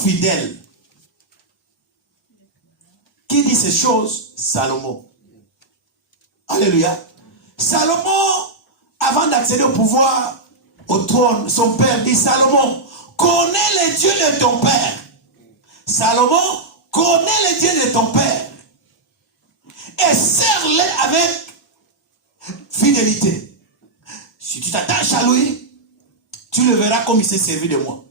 fidèle. Qui dit ces choses? Salomon. Alléluia. Salomon, avant d'accéder au pouvoir, au trône, son père dit, Salomon, connais les dieux de ton père. Salomon, connais les dieux de ton père. Et sers-les avec fidélité. Si tu t'attaches à lui, tu le verras comme il s'est servi de moi.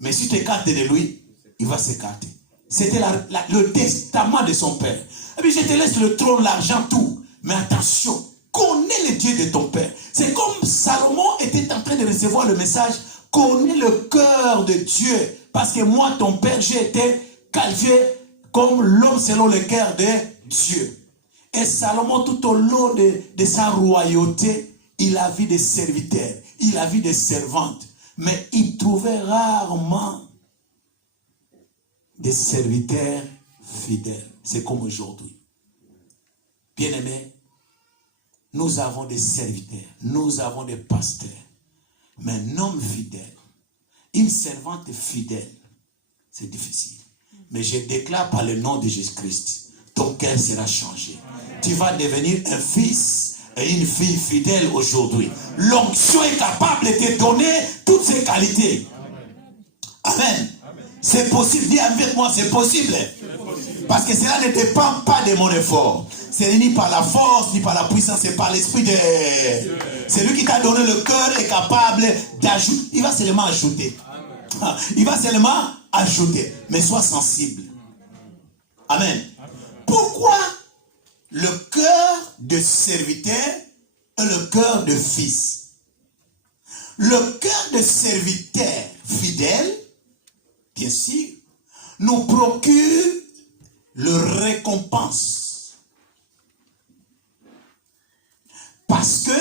Mais si tu t'écartes de lui, il va s'écarter. C'était le testament de son père. Et puis je te laisse le trône, l'argent, tout. Mais attention, connais les dieux de ton père. C'est comme Salomon était en train de recevoir le message, connais le cœur de Dieu. Parce que moi, ton père, j'ai été qualifié comme l'homme selon le cœur de Dieu. Et Salomon, tout au long de sa royauté, il a vu des serviteurs, il a vu des servantes. Mais il trouvait rarement des serviteurs fidèles. C'est comme aujourd'hui. Bien-aimés, nous avons des serviteurs, nous avons des pasteurs. Mais un homme fidèle, une servante fidèle, c'est difficile. Mais je déclare par le nom de Jésus-Christ, ton cœur sera changé. Tu vas devenir un fils et une fille fidèle aujourd'hui. L'onction est capable de te donner toutes ces qualités. Amen. C'est possible. Dis avec moi, c'est possible. Parce que cela ne dépend pas de mon effort. C'est ni par la force, ni par la puissance, c'est par l'esprit de... C'est lui qui t'a donné le cœur est capable d'ajouter. Il va seulement ajouter. Il va seulement ajouter. Mais sois sensible. Amen. Pourquoi le cœur de serviteur et le cœur de fils? Le cœur de serviteur fidèle, bien sûr, nous procure le récompense. Parce que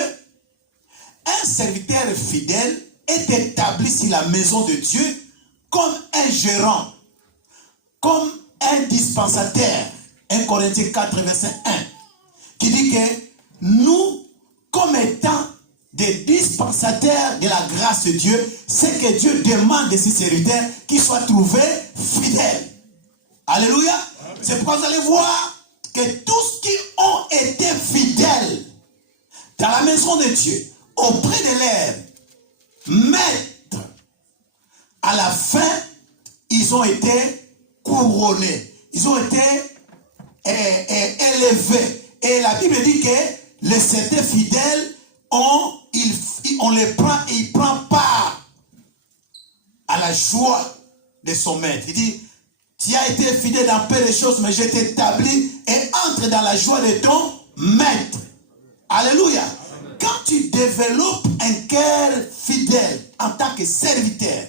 un serviteur fidèle est établi sur la maison de Dieu comme un gérant, comme un dispensateur. 1 Corinthiens 4, verset 1, qui dit que nous, comme étant des dispensateurs de la grâce de Dieu, c'est que Dieu demande de ses serviteurs qu'ils soient trouvés fidèles. Alléluia. C'est pourquoi vous allez voir que tous qui ont été fidèles dans la maison de Dieu, auprès de leur maître, à la fin, ils ont été couronnés. Ils ont été élevés. Et la Bible dit que les certains fidèles, on les prend et ils prennent part à la joie de son maître. Il dit, tu as été fidèle dans peu de choses, mais je t'établis et entre dans la joie de ton maître. Alléluia. Quand tu développes un cœur fidèle en tant que serviteur,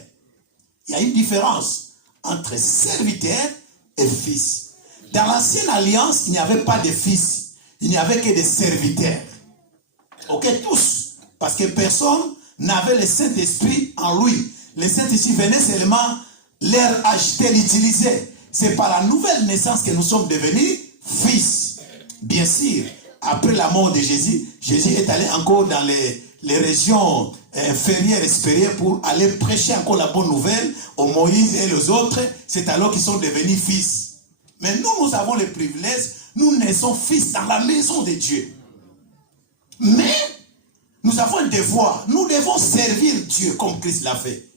il y a une différence entre serviteur et fils. Dans l'ancienne alliance, il n'y avait pas de fils. Il n'y avait que des serviteurs. Ok, tous. Parce que personne n'avait le Saint-Esprit en lui. Le Saint-Esprit venait seulement leur acheter, l'utiliser. C'est par la nouvelle naissance que nous sommes devenus fils. Bien sûr, après la mort de Jésus, Jésus est allé encore dans les régions inférieures et supérieures pour aller prêcher encore la bonne nouvelle aux Moïse et aux autres. C'est alors qu'ils sont devenus fils. Mais nous avons le privilège, nous naissons fils dans la maison de Dieu. Mais nous avons un devoir, nous devons servir Dieu comme Christ l'a fait.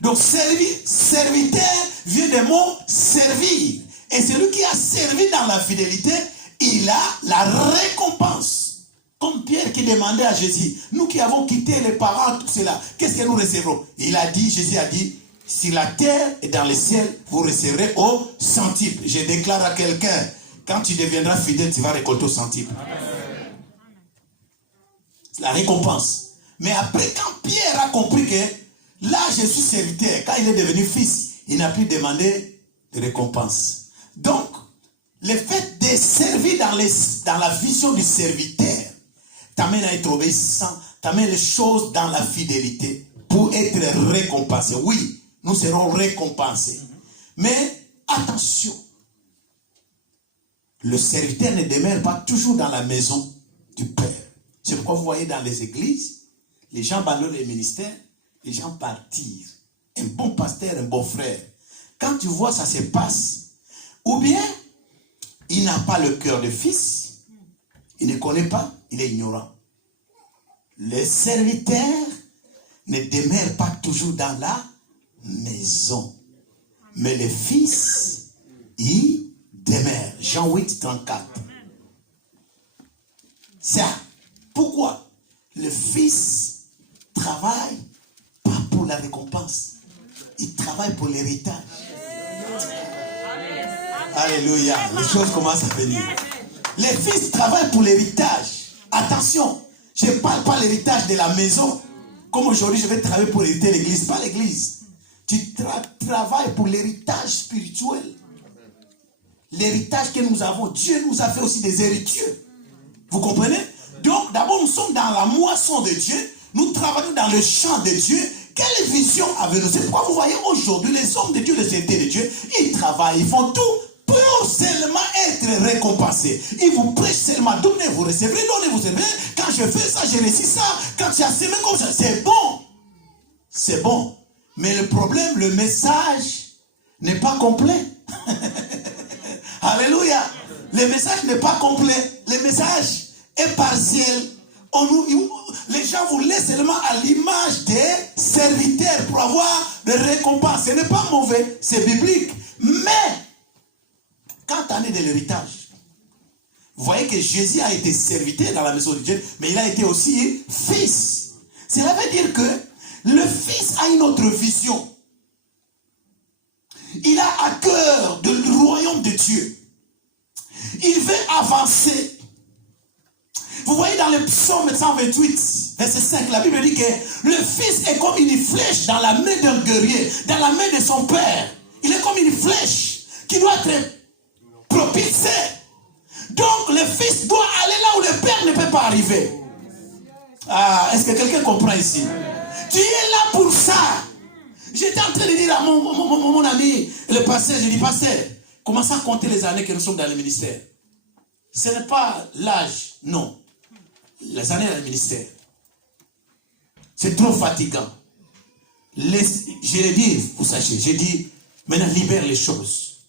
Donc serviteur vient du mot servir. Et celui qui a servi dans la fidélité, il a la récompense. Comme Pierre qui demandait à Jésus, nous qui avons quitté les parents, tout cela, qu'est-ce que nous recevrons? Il a dit, Jésus a dit, si la terre est dans le ciel, vous recevrez au centuple. Je déclare à quelqu'un, quand tu deviendras fidèle, tu vas récolter au centuple. C'est la récompense. Mais après, quand Pierre a compris que là, je suis serviteur, quand il est devenu fils, il n'a plus demandé de récompense. Donc, le fait de servir dans la vision du serviteur t'amène à être obéissant, t'amène les choses dans la fidélité pour être récompensé. Oui, nous serons récompensés. Mais attention, le serviteur ne demeure pas toujours dans la maison du Père. C'est pourquoi vous voyez dans les églises, les gens abandonnent les ministères, les gens partirent. Un bon pasteur, un bon frère, Quand tu vois ça se passe, ou bien il n'a pas le cœur de fils, il ne connaît pas, il est ignorant. Les serviteurs ne demeurent pas toujours dans la maison, mais le fils y demeure. Jean 8, 34. Ça, pourquoi le fils travaille pas pour la récompense, il travaille pour l'héritage. Alléluia, les choses commencent à venir. Les fils travaillent pour l'héritage. Attention, je ne parle pas de l'héritage de la maison. Comme aujourd'hui, je vais travailler pour hériter l'église. Pas l'église. Tu travailles pour l'héritage spirituel. L'héritage que nous avons. Dieu nous a fait aussi des héritiers. Vous comprenez? Donc, d'abord, nous sommes dans la moisson de Dieu. Nous travaillons dans le champ de Dieu. Quelle vision avez-vous? C'est pourquoi vous voyez aujourd'hui les hommes de Dieu, les héritiers de Dieu, ils travaillent, ils font tout pour seulement être récompensés. Ils vous prêchent seulement, donnez, vous recevrez, donnez, vous recevrez. Quand je fais ça, je réussis ça. Quand tu as semé comme ça, c'est bon. C'est bon. Mais le problème, le message n'est pas complet. Alléluia. Le message n'est pas complet. Le message est partiel. Les gens vous laissent seulement à l'image des serviteurs pour avoir des récompenses. Ce n'est pas mauvais, c'est biblique. Mais, quand on est de l'héritage, vous voyez que Jésus a été serviteur dans la maison de Dieu, mais il a été aussi fils. Cela veut dire que le fils a une autre vision. Il a à cœur le royaume de Dieu. Il veut avancer. Vous voyez dans le psaume 128, verset 5, la Bible dit que le fils est comme une flèche dans la main d'un guerrier, dans la main de son père. Il est comme une flèche qui doit être propulsée. Donc le fils doit aller là où le père ne peut pas arriver. Ah, est-ce que quelqu'un comprend ici? Tu es là pour ça. J'étais en train de dire à mon ami, le pasteur, je dis, pasteur, commencez à compter les années que nous sommes dans le ministère. Ce n'est pas l'âge, non. Les années dans le ministère. C'est trop fatigant. Je l'ai dit, vous sachez, j'ai dit, maintenant libère les choses.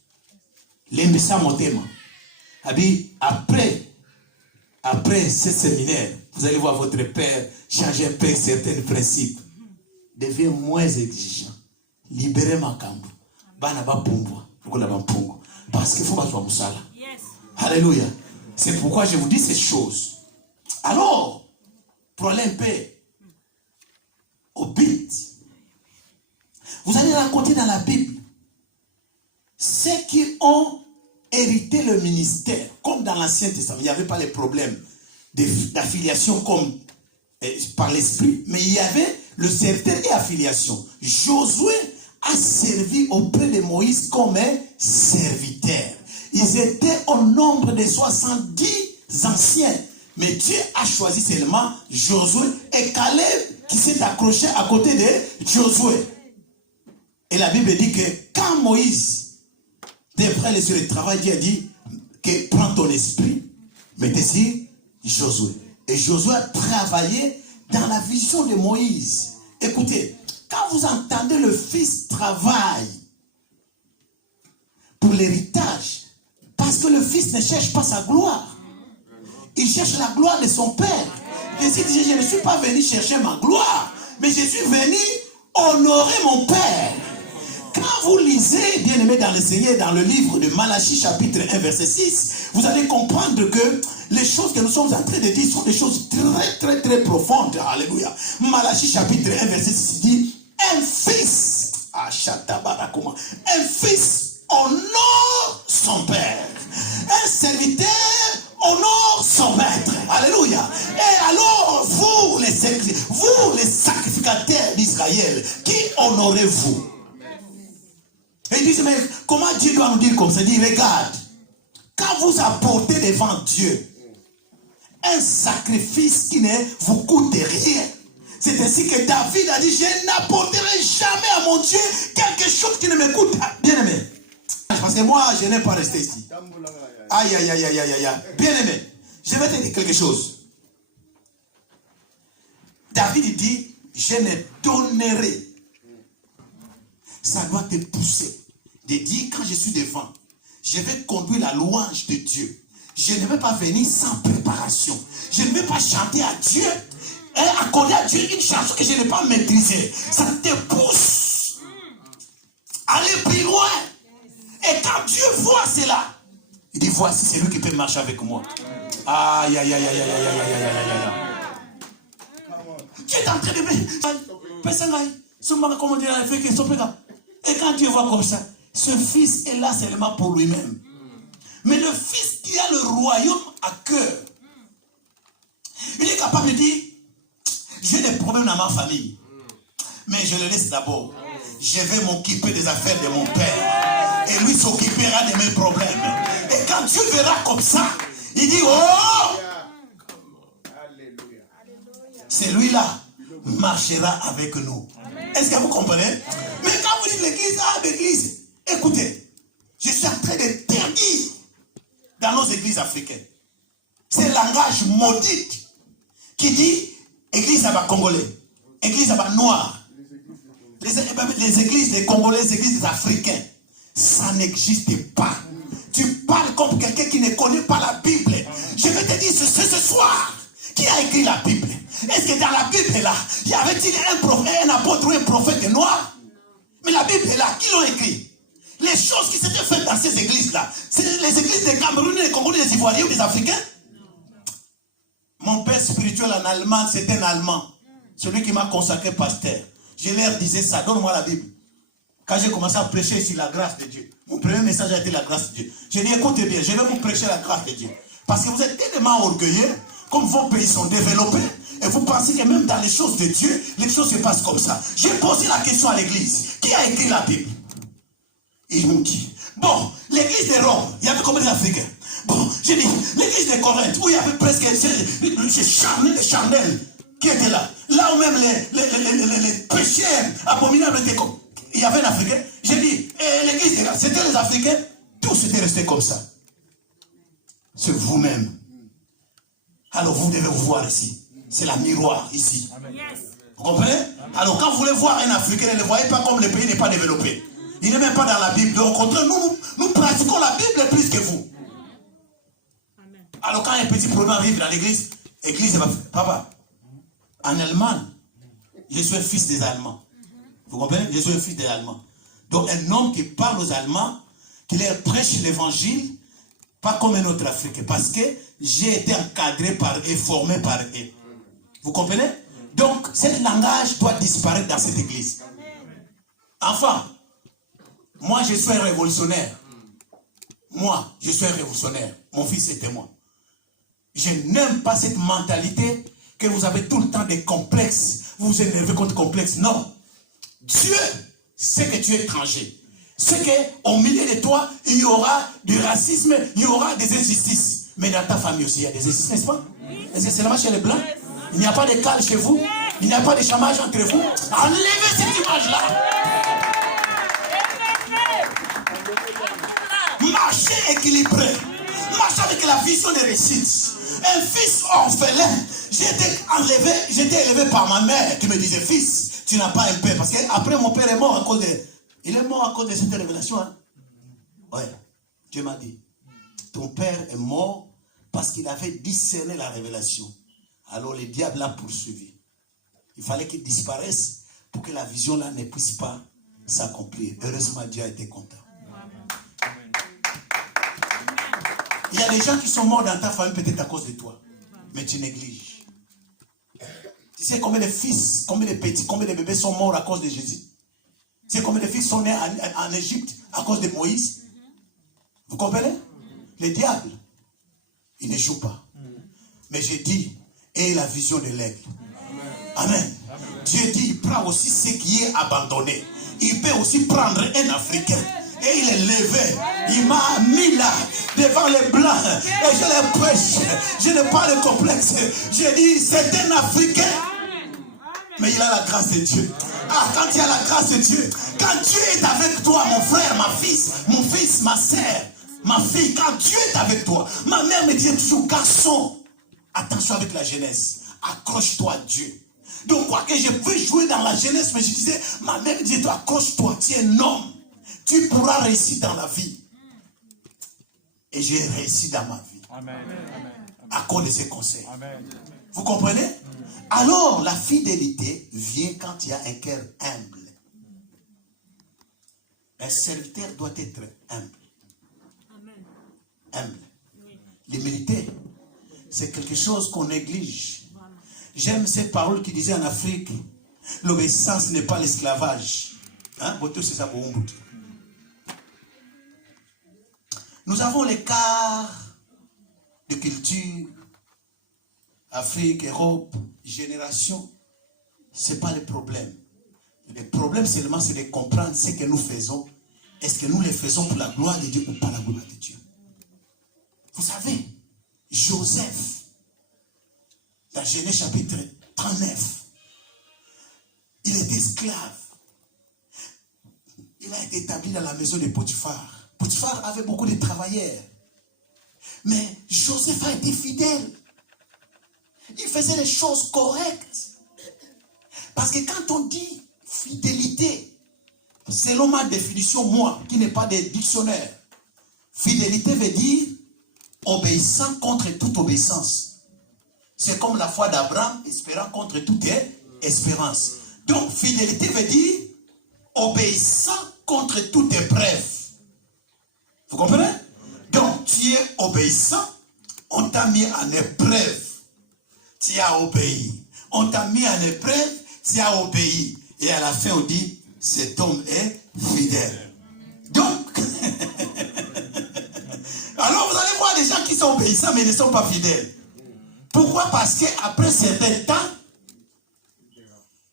Les messages montema. Après ce séminaire, vous allez voir votre père changer un peu certains principes. Devient moins exigeant. Libérez ma cambre. Parce qu'il faut pas ça. Alléluia. C'est pourquoi je vous dis ces choses. Alors, pour aller un peu au but, vous allez raconter dans la Bible ceux qui ont hérité le ministère, comme dans l'Ancien Testament. Il n'y avait pas les problèmes d'affiliation comme par l'esprit, mais il y avait le serviteur et affiliation. Josué a servi auprès de Moïse comme un serviteur. Ils étaient au nombre de 70 anciens. Mais Dieu a choisi seulement Josué et Caleb qui s'est accroché à côté de Josué. Et la Bible dit que quand Moïse devrait laisser le travail, Dieu a dit que prends ton esprit, mettez ici Josué. Et Josué a travaillé dans la vision de Moïse. Écoutez, quand vous entendez le fils travaille pour l'héritage, parce que le fils ne cherche pas sa gloire. Il cherche la gloire de son père. Jésus dit, je ne suis pas venu chercher ma gloire, mais je suis venu honorer mon père. Quand vous lisez, bien aimé dans le Seigneur, dans le livre de Malachie chapitre 1 verset 6, vous allez comprendre que les choses que nous sommes en train de dire sont des choses très très très profondes. Alléluia. Malachie chapitre 1 verset 6 dit, un fils, un fils honore son père. Un serviteur honore son maître. Alléluia. Et alors, vous les sacrificateurs d'Israël, qui honorez-vous? Et ils disent, mais comment Dieu doit nous dire comme ça? Il dit, regarde, quand vous apportez devant Dieu un sacrifice qui ne vous coûte rien, c'est ainsi que David a dit, je n'apporterai jamais à mon Dieu quelque chose qui ne me coûte. Bien aimé. Parce que moi, je n'aime pas rester ici. Aïe, aïe, aïe, aïe, aïe, aïe. Bien aimé, je vais te dire quelque chose. David dit, je ne donnerai. Ça doit te pousser. de dire, quand je suis devant, je vais conduire la louange de Dieu. Je ne vais pas venir sans préparation. Je ne vais pas chanter à Dieu et accorder à Dieu une chanson que je n'ai pas maîtrisée. Ça te pousse à aller plus loin. Et quand Dieu voit cela, il dit, voici, c'est lui qui peut marcher avec moi. Aïe, aïe, aïe, aïe, aïe, aïe, aïe, aïe, aïe, aïe, aïe. Tu es en train de me... Et quand Dieu voit comme ça, ce fils est là seulement pour lui-même. Mais le fils qui a le royaume à cœur, il est capable de dire, j'ai des problèmes dans ma famille, mais je le laisse d'abord. Je vais m'occuper des affaires de mon père. Et lui s'occupera de mes problèmes. Et quand Dieu verra comme ça, il dit, oh, celui-là marchera avec nous. Est-ce que vous comprenez? Mais quand vous dites l'église, l'église, écoutez, je suis en train de dire dans nos églises africaines, c'est le langage maudit qui dit église à bas congolais, église à bas noir, les églises des Congolais, les églises des Africains. Ça n'existe pas. Tu parles comme quelqu'un qui ne connaît pas la Bible. Je vais te dire ce soir, qui a écrit la Bible? Est-ce que dans la Bible là, y avait-il un apôtre ou un prophète noir? Mais la Bible est là, qui l'ont écrit? Les choses qui s'étaient faites dans ces églises-là, c'est les églises des Camerounais, des Congolais, des Ivoiriens ou des Africains? Mon père spirituel en Allemagne, c'était un Allemand. Celui qui m'a consacré pasteur. Je leur disais ça, donne-moi la Bible. Quand j'ai commencé à prêcher sur la grâce de Dieu, mon premier message a été la grâce de Dieu. J'ai dit, écoutez bien, je vais vous prêcher la grâce de Dieu. Parce que vous êtes tellement orgueilleux, comme vos pays sont développés, et vous pensez que même dans les choses de Dieu, les choses se passent comme ça. J'ai posé la question à l'église, qui a écrit la Bible? Ils m'ont dit, bon, l'église de Rome, il y avait combien d'Africains? Bon, j'ai dit, l'église de Corinthe, où il y avait presque les charnels qui étaient là. Là où même les pécheurs abominables étaient comme. Il y avait un Africain. J'ai dit, l'église, c'était les Africains. Tous étaient restés comme ça. C'est vous-même. Alors vous devez vous voir ici. C'est la miroir ici. Vous comprenez? Alors quand vous voulez voir un Africain, ne le voyez pas comme le pays n'est pas développé. Il n'est même pas dans la Bible. Au contraire, nous pratiquons la Bible plus que vous. Alors quand un petit problème arrive dans l'église, l'église va faire, papa, en Allemagne, je suis un fils des Allemands. Vous comprenez? Je suis un fils des Allemands. Donc un homme qui parle aux Allemands, qui leur prêche l'évangile, pas comme un autre Africain, parce que j'ai été encadré par eux, formé par eux. Vous comprenez? Donc ce langage doit disparaître dans cette église. Enfin, moi je suis un révolutionnaire. Moi, je suis un révolutionnaire. Mon fils est témoin. Je n'aime pas cette mentalité que vous avez tout le temps des complexes. Vous vous énervez contre complexes. Non. Dieu sait que tu es étranger. C'est qu'au milieu de toi, il y aura du racisme, il y aura des injustices. Mais dans ta famille aussi, il y a des injustices, n'est-ce pas? Est-ce que c'est là chez les Blancs? Il n'y a pas de cal chez vous? Il n'y a pas de chômage entre vous? Enlevez cette image-là. Marchez équilibré. Marchez avec la vision de réussite. Un fils orphelin. J'étais élevé par ma mère qui me disait, fils, tu n'as pas un père. Parce qu'après mon père est mort à cause de... Il est mort à cause de cette révélation. Hein? Ouais. Dieu m'a dit, ton père est mort parce qu'il avait discerné la révélation. Alors le diable l'a poursuivi. Il fallait qu'il disparaisse pour que la vision là ne puisse pas s'accomplir. Heureusement, Dieu a été content. Il y a des gens qui sont morts dans ta famille peut-être à cause de toi. Mais tu négliges. Tu sais combien de fils, combien de petits, combien de bébés sont morts à cause de Jésus? Tu sais combien de fils sont nés en Égypte à cause de Moïse? Vous comprenez? Le diable, il ne joue pas. Mais j'ai dit, et la vision de l'aigle. Amen. Dieu dit, il prend aussi ce qui est abandonné. Il peut aussi prendre un Africain. Et il est levé. Il m'a mis là, devant les Blancs. Et je les prêche. Je n'ai pas de complexe. J'ai dit, c'est un Africain. Mais il a la grâce de Dieu. Ah, quand il y a la grâce de Dieu, quand Dieu est avec toi, mon frère, mon fils, ma soeur, ma fille, quand Dieu est avec toi, ma mère me disait toujours, garçon, attention avec la jeunesse. Accroche-toi à Dieu. Donc, quoi que je peux jouer dans la jeunesse, mais je disais, ma mère me disait, toi, accroche-toi, tu es un homme. tu pourras réussir dans la vie. Et j'ai réussi dans ma vie. Amen. À cause de ces conseils. Amen. Vous comprenez? Alors, la fidélité vient quand il y a un cœur humble. Un serviteur doit être humble. Humble. L'humilité, c'est quelque chose qu'on néglige. J'aime ces paroles qui disaient en Afrique, l'obéissance n'est pas l'esclavage. Hein? Nous avons l'écart de culture, Afrique, Europe, génération. Ce n'est pas le problème. Le problème seulement, c'est de comprendre ce que nous faisons. Est-ce que nous le faisons pour la gloire de Dieu ou pas la gloire de Dieu? Vous savez, Joseph, dans Genèse chapitre 39, il était esclave. Il a été établi dans la maison de Potiphar. Potiphar avait beaucoup de travailleurs. Mais Joseph a été fidèle. Il faisait les choses correctes. Parce que quand on dit fidélité, selon ma définition, moi, qui n'ai pas de dictionnaire, fidélité veut dire obéissant contre toute obéissance. C'est comme la foi d'Abraham, espérant contre toute espérance. Donc, fidélité veut dire obéissant contre toute épreuve. Vous comprenez? Donc, tu es obéissant, on t'a mis en épreuve. Tu as obéi. On t'a mis en épreuve, tu as obéi. Et à la fin, on dit, cet homme est fidèle. Donc, alors vous allez voir des gens qui sont obéissants, mais ne sont pas fidèles. Pourquoi? Parce qu'après certain temps,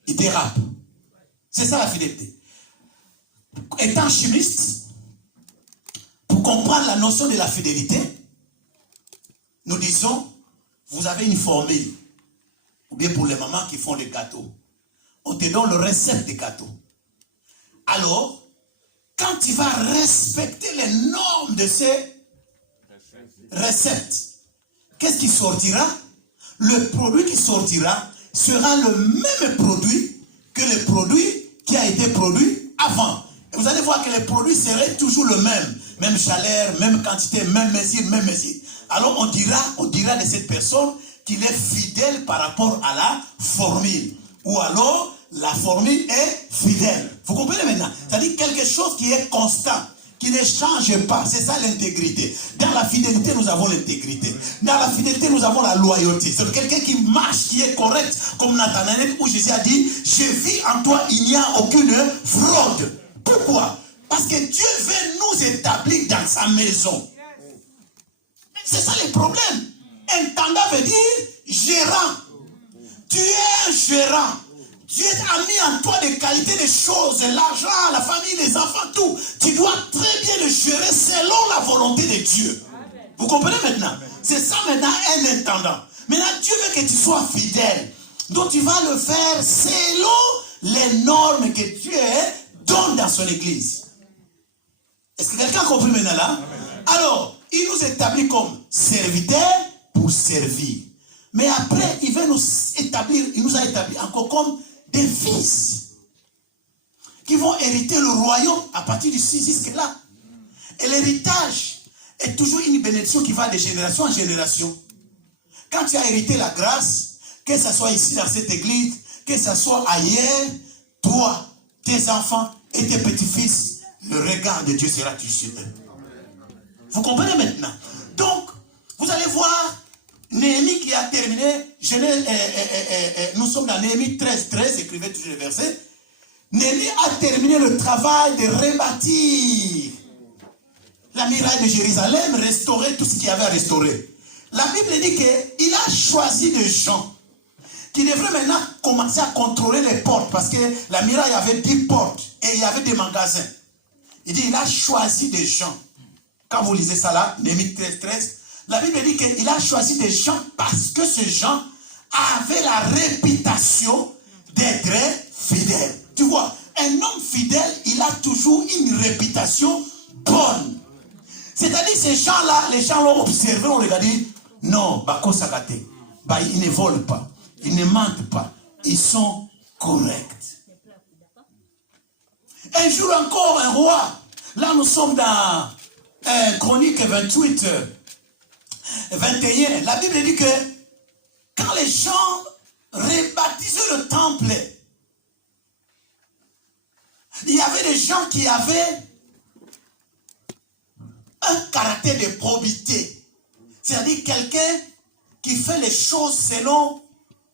ils dérapent. C'est ça la fidélité. Étant chimiste, pour comprendre la notion de la fidélité, nous disons, vous avez une formule, ou bien pour les mamans qui font les gâteaux, on te donne le recette des gâteaux. Alors, quand tu vas respecter les normes de ces recettes, qu'est-ce qui sortira? Le produit qui sortira sera le même produit que le produit qui a été produit avant. Et vous allez voir que les produits seraient toujours le même. Même chaleur, même quantité, même mesure, même mesure. Alors on dira de cette personne qu'il est fidèle par rapport à la formule. Ou alors, la formule est fidèle. Vous comprenez maintenant? C'est-à-dire quelque chose qui est constant, qui ne change pas. C'est ça l'intégrité. Dans la fidélité, nous avons l'intégrité. Dans la fidélité, nous avons la loyauté. C'est quelqu'un qui marche, qui est correct, comme Nathanaël, où Jésus a dit, je vis en toi, il n'y a aucune fraude. Pourquoi? Parce que Dieu veut nous établir dans sa maison. C'est ça le problème. Intendant veut dire gérant. Tu es un gérant. Dieu a mis en toi des qualités, des choses, l'argent, la famille, les enfants, tout. Tu dois très bien le gérer selon la volonté de Dieu. Vous comprenez maintenant? C'est ça maintenant un intendant. Maintenant Dieu veut que tu sois fidèle. Donc tu vas le faire selon les normes que Dieu donne dans son église. Est-ce que quelqu'un a compris maintenant là? Alors, il nous établit comme serviteurs pour servir. Mais après, il va nous établir, il nous a établi encore comme des fils qui vont hériter le royaume à partir du 6 jusque-là. Et l'héritage est toujours une bénédiction qui va de génération en génération. Quand tu as hérité la grâce, que ce soit ici dans cette église, que ce soit ailleurs, toi, tes enfants et tes petits-fils, le regard de Dieu sera sur eux. Vous comprenez maintenant? Donc, vous allez voir Néhémie qui a terminé, nous sommes dans Néhémie 13, écrivez toujours les versets. Néhémie a terminé le travail de rebâtir la muraille de Jérusalem, restaurer tout ce qu'il y avait à restaurer. La Bible dit qu'il a choisi des gens qui devraient maintenant commencer à contrôler les portes, parce que la muraille avait 10 portes et il y avait des magasins. Il dit il a choisi des gens. Quand vous lisez ça là, Néhémie 13, la Bible dit qu'il a choisi des gens parce que ces gens avaient la réputation d'être fidèles. Tu vois, un homme fidèle, il a toujours une réputation bonne. C'est-à-dire ces gens-là, les gens l'ont observé, on les a dit, non, Bako Sakate, ils ne volent pas, ils ne mentent pas, ils sont corrects. Un jour encore, un roi Là, nous sommes dans Chronique 28, 21. La Bible dit que quand les gens rebaptisaient le temple, il y avait des gens qui avaient un caractère de probité. C'est-à-dire quelqu'un qui fait les choses selon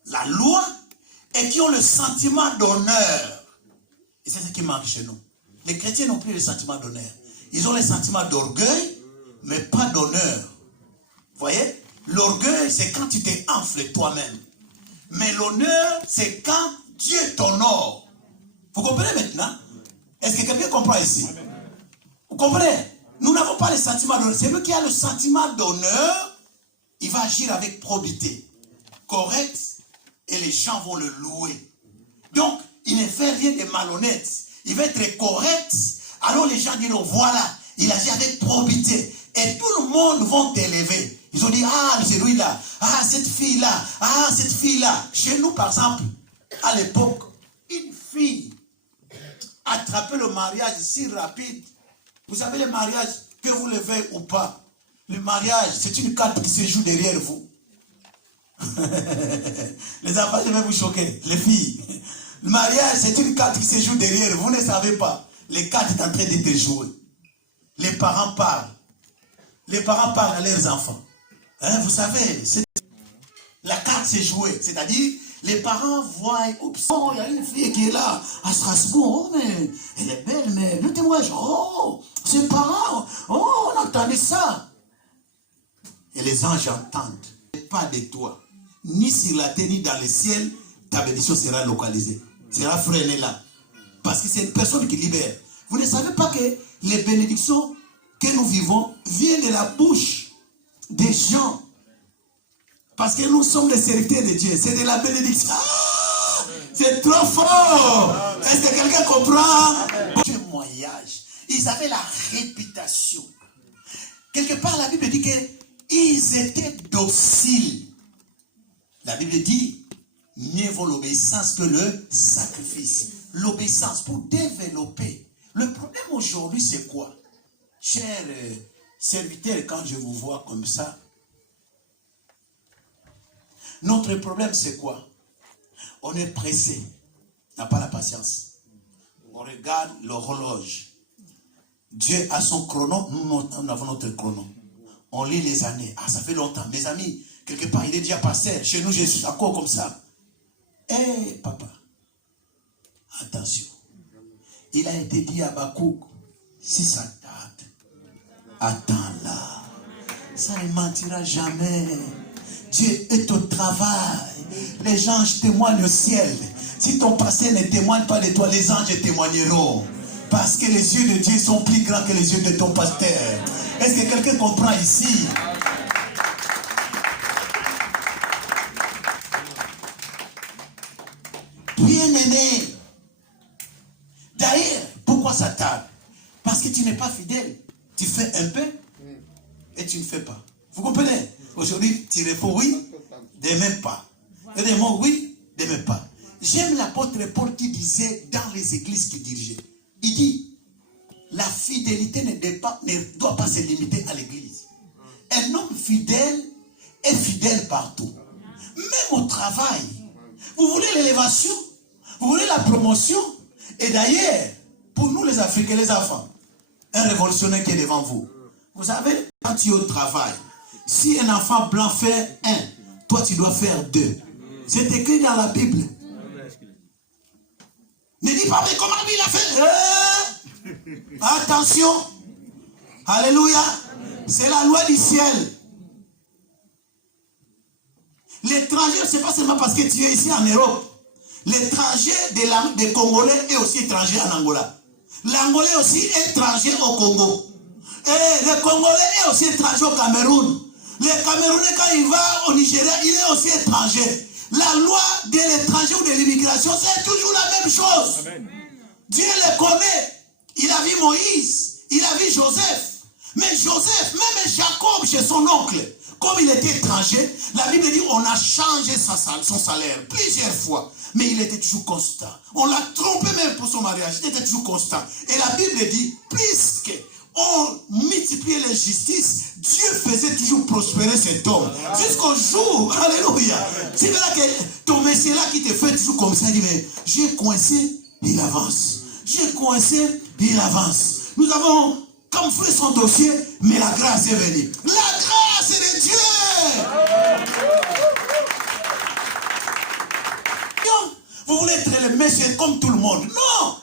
la loi et qui ont le sentiment d'honneur. Et c'est ce qui manque chez nous. Les chrétiens n'ont plus le sentiment d'honneur. Ils ont le sentiment d'orgueil, mais pas d'honneur. Vous voyez? L'orgueil, c'est quand tu t'enfles toi-même. Mais l'honneur, c'est quand Dieu t'honore. Vous comprenez maintenant? Est-ce que quelqu'un comprend ici? Vous comprenez? Nous n'avons pas le sentiment d'honneur. C'est lui qui a le sentiment d'honneur, il va agir avec probité, correct, et les gens vont le louer. Donc, il ne fait rien de malhonnête. Il va être correct. Alors les gens diront, voilà, il agit avec probité. Et tout le monde va t'élever. Ils ont dit, ah, c'est lui-là. Ah, cette fille-là. Ah, cette fille-là. Chez nous, par exemple, à l'époque, une fille attrapait le mariage si rapide. Vous savez, le mariage, que vous le veuillez ou pas, le mariage, c'est une carte qui se joue derrière vous. Les enfants, je vais vous choquer. Les filles. Le mariage, c'est une carte qui se joue derrière vous. Vous ne savez pas. Les cartes sont en train d'être jouées. Les parents parlent. Les parents parlent à leurs enfants. Hein, vous savez, la carte s'est jouée. C'est-à-dire, les parents voient, oups, oh, il y a une fille qui est là, à Strasbourg, oh, mais elle est belle, mais le témoignage, oh, ses parents, oh, on entendait ça. Et les anges entendent. Pas de toi, ni sur la terre, ni dans le ciel, ta bénédiction sera localisée, sera freinée là. Parce que c'est une personne qui libère. Vous ne savez pas que les bénédictions que nous vivons viennent de la bouche des gens. Parce que nous sommes les serviteurs de Dieu. C'est de la bénédiction. Ah, c'est trop fort. Est-ce que quelqu'un comprend? Témoignage. Ils avaient la réputation. Quelque part, la Bible dit qu'ils étaient dociles. La Bible dit, mieux vaut l'obéissance que le sacrifice. L'obéissance pour développer. Le problème aujourd'hui, c'est quoi? Chers serviteurs, quand je vous vois comme ça, notre problème, c'est quoi? On est pressé. On n'a pas la patience. On regarde l'horloge. Dieu a son chrono, nous avons notre chrono. On lit les années. Ah, ça fait longtemps. Mes amis, quelque part, il est déjà passé. Chez nous, je suis encore comme ça. Eh, papa, attention. Il a été dit à Bakouk, si ça tarde, attends-là. Ça ne mentira jamais. Dieu est au travail. Les anges témoignent au ciel. Si ton passé ne témoigne pas de toi, les anges témoigneront. Parce que les yeux de Dieu sont plus grands que les yeux de ton pasteur. Est-ce que quelqu'un comprend ici? Bien-aimé. D'ailleurs, pourquoi ça tarde? Parce que tu n'es pas fidèle. Tu fais un peu et tu ne fais pas. Vous comprenez? Aujourd'hui, tu réponds oui, demain pas. Et demain oui, demain pas. J'aime l'apôtre Paul qui disait dans les églises qu'il dirigeait. Il dit, la fidélité ne doit pas se limiter à l'église. Un homme fidèle est fidèle partout. Même au travail. Vous voulez l'élévation? Vous voulez la promotion? Et d'ailleurs, pour nous les Africains, les enfants, un révolutionnaire qui est devant vous. Vous savez, quand tu es au travail, si un enfant blanc fait 1, toi tu dois faire 2. C'est écrit dans la Bible. Ne dis pas, mais comment lui il a fait? Attention. Alléluia. C'est la loi du ciel. L'étranger, ce n'est pas seulement parce que tu es ici en Europe. L'étranger des Congolais est aussi étranger en Angola. L'Angolais aussi est étranger au Congo. Et le Congolais est aussi étranger au Cameroun. Le Camerounais, quand il va au Nigeria, il est aussi étranger. La loi de l'étranger ou de l'immigration, c'est toujours la même chose. Amen. Dieu le connaît. Il a vu Moïse, il a vu Joseph. Mais Joseph, même Jacob chez son oncle, comme il était étranger, la Bible dit on a changé son salaire plusieurs fois. Mais il était toujours constant. On l'a trompé même pour son mariage. Il était toujours constant. Et la Bible dit, puisque on multipliait les justices, Dieu faisait toujours prospérer cet homme. Jusqu'au jour, alléluia. C'est vrai que ton monsieur là qui te fait toujours comme ça, il dit, mais j'ai coincé, il avance. J'ai coincé, il avance. Nous avons comme fait son dossier, mais la grâce est venue. La grâce est de Dieu. Vous voulez être le monsieur comme tout le monde. Non.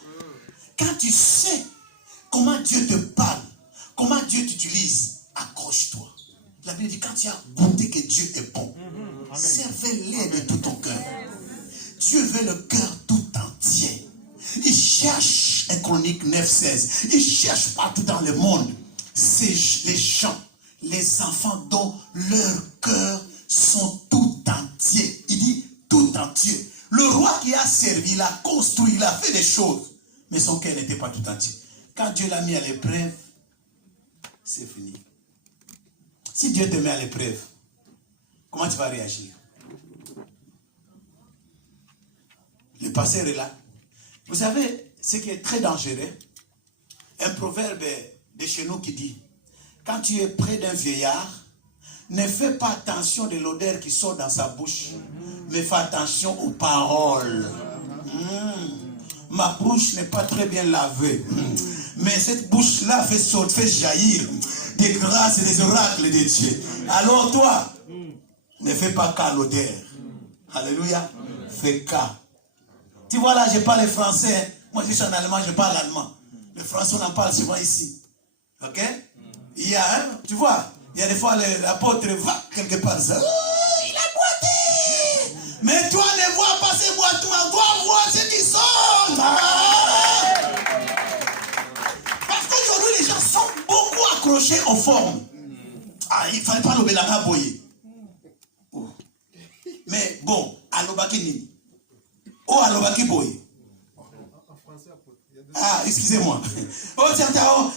Quand tu sais comment Dieu te parle, comment Dieu t'utilise, accroche-toi. La Bible dit, quand tu as goûté que Dieu est bon, servez-le de tout ton cœur. Dieu veut le cœur tout entier. Il cherche, un Chronique 9:16, il cherche partout dans le monde les gens, les enfants dont leurs cœurs sont tout entiers. Il dit tout entier. Le roi qui a servi, il a construit, il a fait des choses, mais son cœur n'était pas tout entier. Quand Dieu l'a mis à l'épreuve, c'est fini. Si Dieu te met à l'épreuve, comment tu vas réagir? Le pasteur est là. Vous savez, ce qui est très dangereux, un proverbe de chez nous qui dit, quand tu es près d'un vieillard, ne fais pas attention de l'odeur qui sort dans sa bouche, mais fais attention aux paroles. Ma bouche n'est pas très bien lavée, mais cette bouche-là fait jaillir des grâces et des oracles de Dieu. Alors toi, ne fais pas cas à l'odeur. Alléluia. Fais cas. Tu vois là, je parle français. Moi, je suis en allemand, je parle allemand. Le français, on en parle souvent ici. Ok? Il y a, tu vois, il y a des fois, l'apôtre va quelque part. Il a boité. Mais toi, ne vois pas ces boitements. Toi, vois ceux qui sont. Parce qu'aujourd'hui, les gens sont beaucoup accrochés aux formes. Il ne fallait pas l'obélanga boyer. Mais bon, alobaki nini. Oh, alobaki boy. Excusez-moi.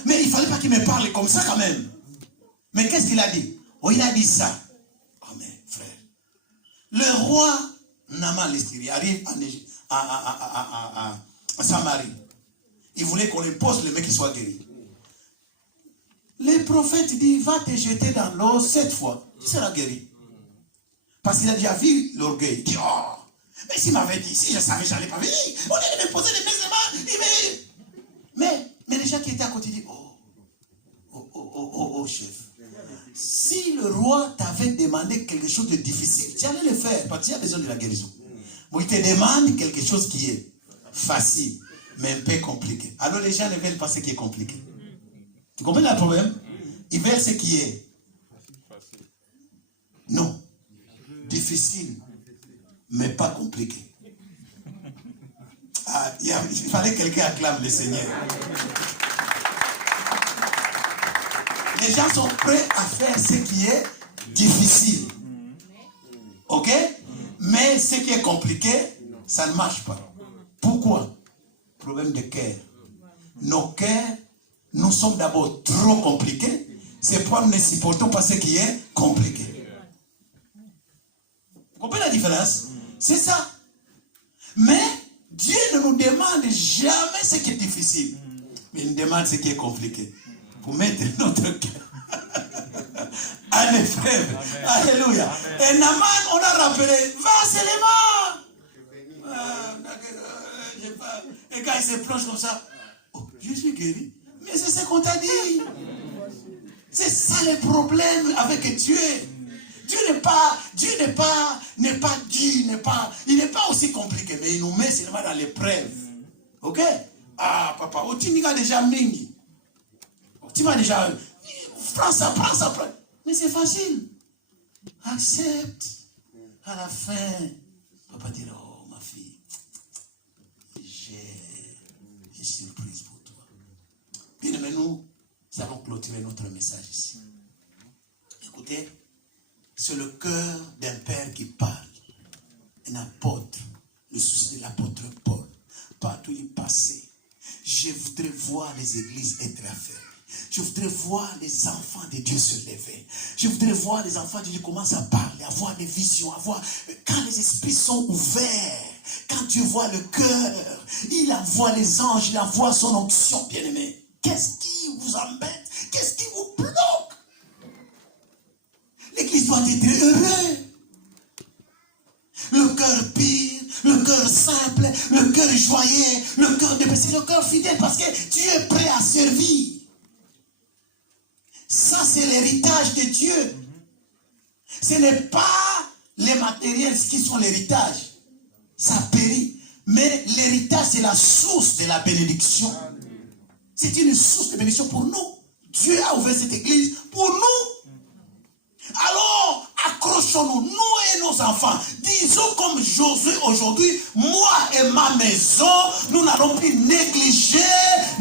Mais il ne fallait pas qu'il me parle comme ça quand même. Mais qu'est-ce qu'il a dit? Oh, il a dit ça. Oh, mais frère. Le roi Naaman l'Syrie arrive à Samarie. Il voulait qu'on impose le mec qui soit guéri. Le prophète dit, va te jeter dans l'eau 7 fois. Tu seras guéri. Parce qu'il a déjà vu l'orgueil. Il dit, oh, mais s'il m'avait dit, si je savais, je n'allais pas venir. On allait me poser des mains. Mais les gens qui étaient à côté disent, oh, chef. Si le roi t'avait demandé quelque chose de difficile, tu allais le faire, parce qu'il y a besoin de la guérison. Mais il te demande quelque chose qui est facile, mais un peu compliqué. Alors les gens ne veulent pas ce qui est compliqué. Tu comprends le problème? Ils veulent ce qui est non, difficile, mais pas compliqué. Il fallait que quelqu'un acclame le Seigneur. Les gens sont prêts à faire ce qui est difficile. Ok? Mais ce qui est compliqué, ça ne marche pas. Pourquoi? Problème de cœur. Nos cœurs, nous sommes d'abord trop compliqués. C'est pourquoi nous ne supportons pas ce qui est compliqué. Vous comprenez la différence? C'est ça. Mais Dieu ne nous demande jamais ce qui est difficile. Mais il nous demande ce qui est compliqué. Pour mettre notre cœur en épreuve. Alléluia. Et Naaman, on a rappelé, va seulement. Et quand il se plonge comme ça, oh, je suis guéri. Mais c'est ce qu'on t'a dit. C'est ça le problème avec Dieu. Dieu n'est pas dur, il n'est pas aussi compliqué, mais il nous met seulement dans l'épreuve. Ok? Ah, papa, tu m'as déjà mingi. Tu m'as déjà. Prends ça. Mais c'est facile. Accepte. À la fin, papa dira, oh, ma fille, j'ai une surprise pour toi. Bien aimé, nous allons clôturer notre message ici. Écoutez, c'est le cœur d'un père qui parle. Un apôtre, le souci de l'apôtre Paul. Partout il passait. Je voudrais voir les églises être affermies. Je voudrais voir les enfants de Dieu se lever. Je voudrais voir les enfants de Dieu commencer à parler, avoir des visions, quand les esprits sont ouverts, Quand Dieu voit le cœur, il envoie les anges, il envoie son onction, bien-aimé. Qu'est-ce qui vous embête? Qu'est-ce qui vous bloque? L'Église doit être heureuse. Le cœur pur, le cœur simple, le cœur joyeux, le cœur de paix, c'est le cœur fidèle parce que Dieu est prêt à servir. Ça, c'est l'héritage de Dieu. Ce n'est pas les matériels qui sont l'héritage. Ça périt. Mais l'héritage, c'est la source de la bénédiction. C'est une source de bénédiction pour nous. Dieu a ouvert cette église pour nous. Alors, accrochons-nous, nous et nos enfants. Disons comme Josué aujourd'hui, moi et ma maison, nous n'allons plus négliger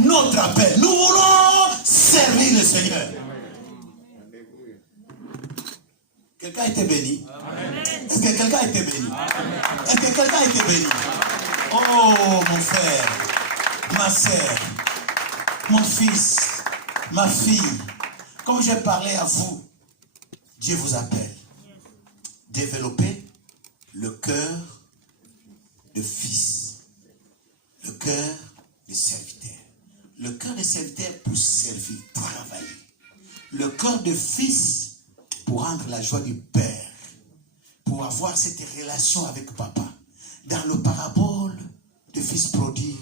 notre appel. Nous voulons servir le Seigneur. Quelqu'un a été béni? Est-ce que quelqu'un a été béni? Est-ce que quelqu'un a été béni? Oh, mon frère, ma soeur, mon fils, ma fille, comme j'ai parlé à vous, Dieu vous appelle. Développez le cœur de fils, le cœur de serviteur. Le cœur de serviteur pour servir, travailler. Le cœur de fils pour rendre la joie du Père, pour avoir cette relation avec papa. Dans le parabole de fils prodigue,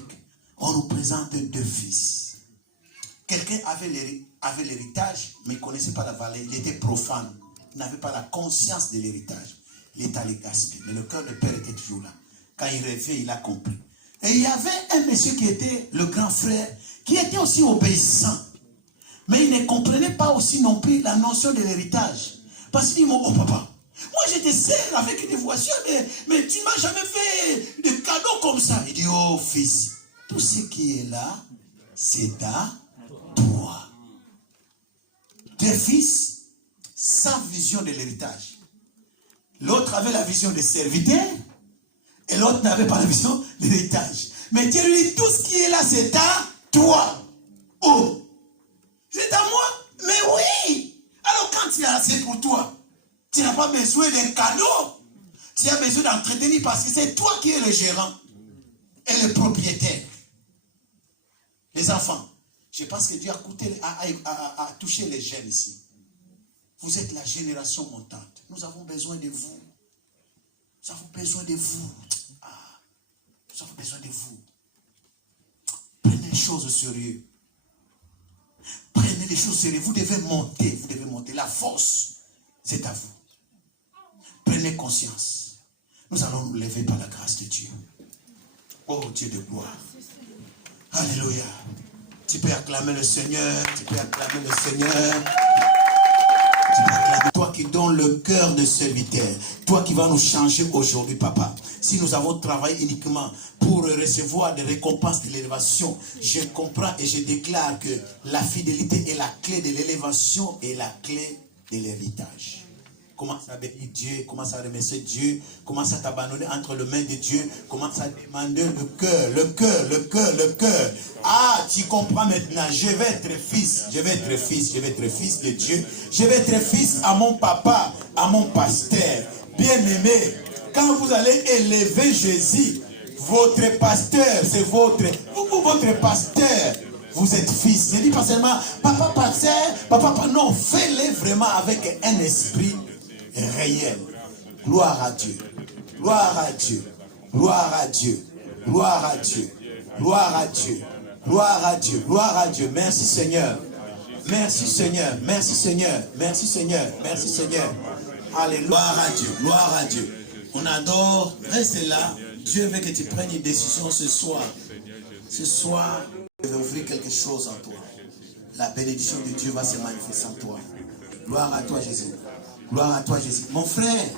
on nous présente deux fils. Quelqu'un avait l'héritage, mais il ne connaissait pas la valeur, il était profane. Il n'avait pas la conscience de l'héritage. Il est allé gaspiller. Mais le cœur de Père était toujours là. Quand il rêvait, il a compris. Et il y avait un monsieur qui était le grand frère, qui était aussi obéissant. Mais il ne comprenait pas aussi non plus la notion de l'héritage. Parce qu'il dit, oh papa, moi je te sers avec une voiture, mais tu ne m'as jamais fait de cadeaux comme ça. Il dit, oh fils, tout ce qui est là, c'est à toi. Deux fils, sa vision de l'héritage. L'autre avait la vision de serviteur, et l'autre n'avait pas la vision de l'héritage. Mais Dieu lui dit, tout ce qui est là, c'est à toi. Oh, c'est à moi? Mais oui! Alors quand tu as assez pour toi, tu n'as pas besoin d'un cadeau. Tu as besoin d'entretenir parce que c'est toi qui es le gérant et le propriétaire. Les enfants, je pense que Dieu a touché les jeunes ici. Vous êtes la génération montante. Nous avons besoin de vous. Nous avons besoin de vous. Nous avons besoin de vous. Prenez les choses au sérieux. Prenez les choses au sérieux. Vous devez monter. Vous devez monter. La force, c'est à vous. Prenez conscience. Nous allons nous lever par la grâce de Dieu. Oh Dieu de gloire. Alléluia. Tu peux acclamer le Seigneur. Tu peux acclamer le Seigneur. Toi qui donnes le cœur de serviteur, toi qui vas nous changer aujourd'hui, papa. Si nous avons travaillé uniquement pour recevoir des récompenses de l'élévation, je comprends et je déclare que la fidélité est la clé de l'élévation et la clé de l'héritage. Commence à bénir Dieu, commence à remercier Dieu, commence à t'abandonner entre les mains de Dieu, commence à demander le cœur, le cœur, le cœur, le cœur. Ah, tu comprends maintenant, je vais être fils, je vais être fils, je vais être fils de Dieu, je vais être fils à mon papa, à mon pasteur. Bien-aimé, quand vous allez élever Jésus, votre pasteur, c'est votre pasteur. Vous êtes fils. Je dis pas seulement papa pasteur, papa, non, fais-le vraiment avec un esprit réel. Gloire à Dieu. Gloire à Dieu. Gloire à Dieu. Gloire à Dieu. Gloire à Dieu. Gloire à Dieu. Gloire à Dieu. Merci Seigneur. Merci Seigneur. Merci Seigneur. Merci Seigneur. Merci Seigneur. Alléluia. Gloire à Dieu. Gloire à Dieu. On adore. Reste là. Dieu veut que tu prennes une décision ce soir. Ce soir, je vais ouvrir quelque chose en toi. La bénédiction de Dieu va se manifester en toi. Gloire à toi, Jésus. Gloire à toi, Jésus. Mon frère,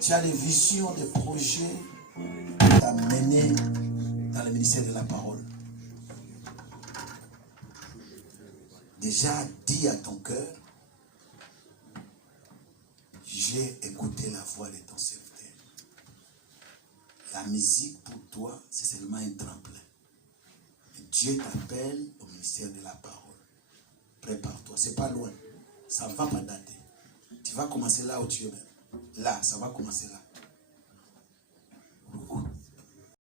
tu as des visions, des projets qui t'amener dans le ministère de la parole. Déjà, dis à ton cœur, j'ai écouté la voix de ton serviteur. La musique pour toi, c'est seulement un tremplin. Dieu t'appelle au ministère de la parole. Prépare-toi, c'est pas loin. Ça va pas dater. Tu vas commencer là où tu es même. Là, ça va commencer là.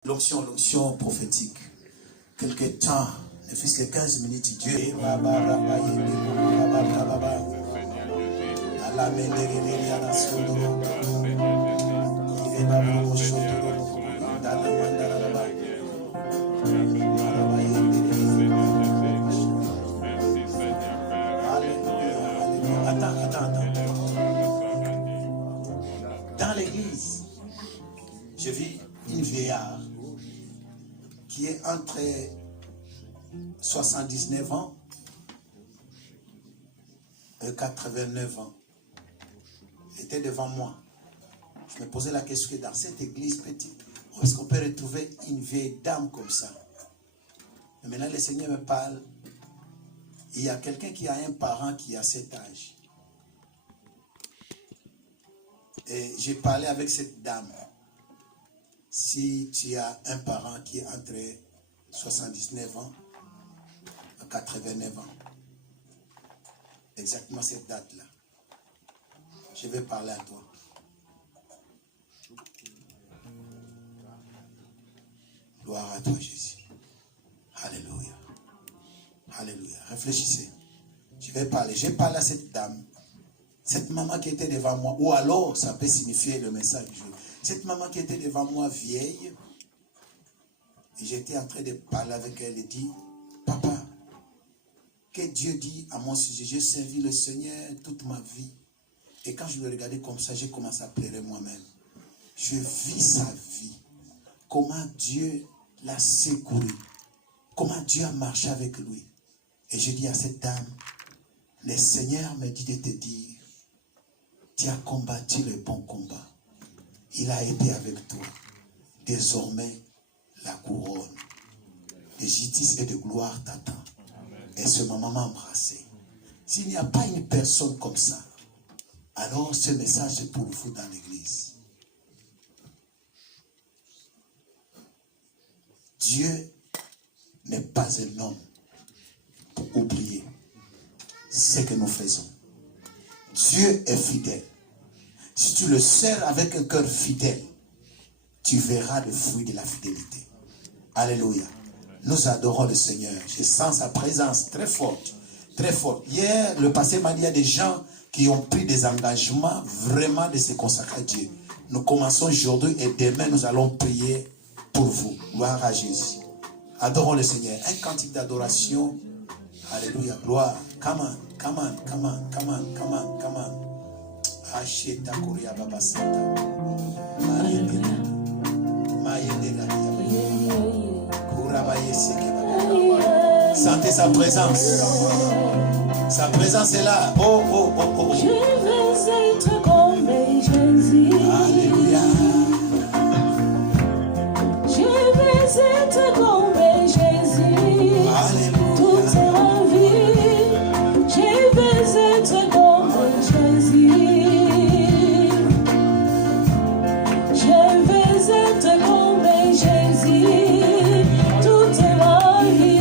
l'onction prophétique. Quelque temps, ne fût-ce que 15 minutes, Dieu. Attends. Dans l'église, je vis une vieillard qui est entre 79 ans et 89 ans. Elle était devant moi. Je me posais la question que dans cette église petite, où est-ce qu'on peut retrouver une vieille dame comme ça? Mais maintenant, le Seigneur me parle. Il y a quelqu'un qui a un parent qui a cet âge. Et j'ai parlé avec cette dame. Si tu as un parent qui est entre 79 ans et 89 ans, exactement cette date-là, je vais parler à toi. Gloire à toi, Jésus. Alléluia. Alléluia. Réfléchissez. Je vais parler. J'ai parlé à cette dame. Cette maman qui était devant moi. Ou alors, ça peut signifier le message du jour. Cette maman qui était devant moi, vieille. Et j'étais en train de parler avec elle et dit, papa, que Dieu dit à mon sujet, j'ai servi le Seigneur toute ma vie. Et quand je le regardais comme ça, j'ai commencé à pleurer moi-même. Je vis sa vie. Comment Dieu l'a secouru. Comment Dieu a marché avec lui. Et je dis à cette dame, le Seigneur me dit de te dire, tu as combattu le bon combat. Il a été avec toi. Désormais, la couronne de justice et de gloire t'attend. Et ce maman m'a embrassé. S'il n'y a pas une personne comme ça, alors ce message est pour vous dans l'église. Dieu n'est pas un homme pour oublier ce que nous faisons. Dieu est fidèle. Si tu le sers avec un cœur fidèle, tu verras le fruit de la fidélité. Alléluia. Nous adorons le Seigneur. Je sens sa présence très forte. Très forte. Hier, le passé m'a dit, il y a des gens qui ont pris des engagements vraiment de se consacrer à Dieu. Nous commençons aujourd'hui et demain, nous allons prier pour vous. Gloire à Jésus. Adorons le Seigneur. Un cantique d'adoration. Alléluia. Gloire. Come on, come on, come on, come on, come on, come on. Asheta Korea Baba Santa. Sentez sa présence. Sa présence est là. Oh, oh, oh, oh. Je veux être comme Jésus. Alléluia. Je veux être comme Jésus. Alléluia. Toute ma vie. Je veux être comme Jésus. Je veux être comme Jésus. Toute ma vie.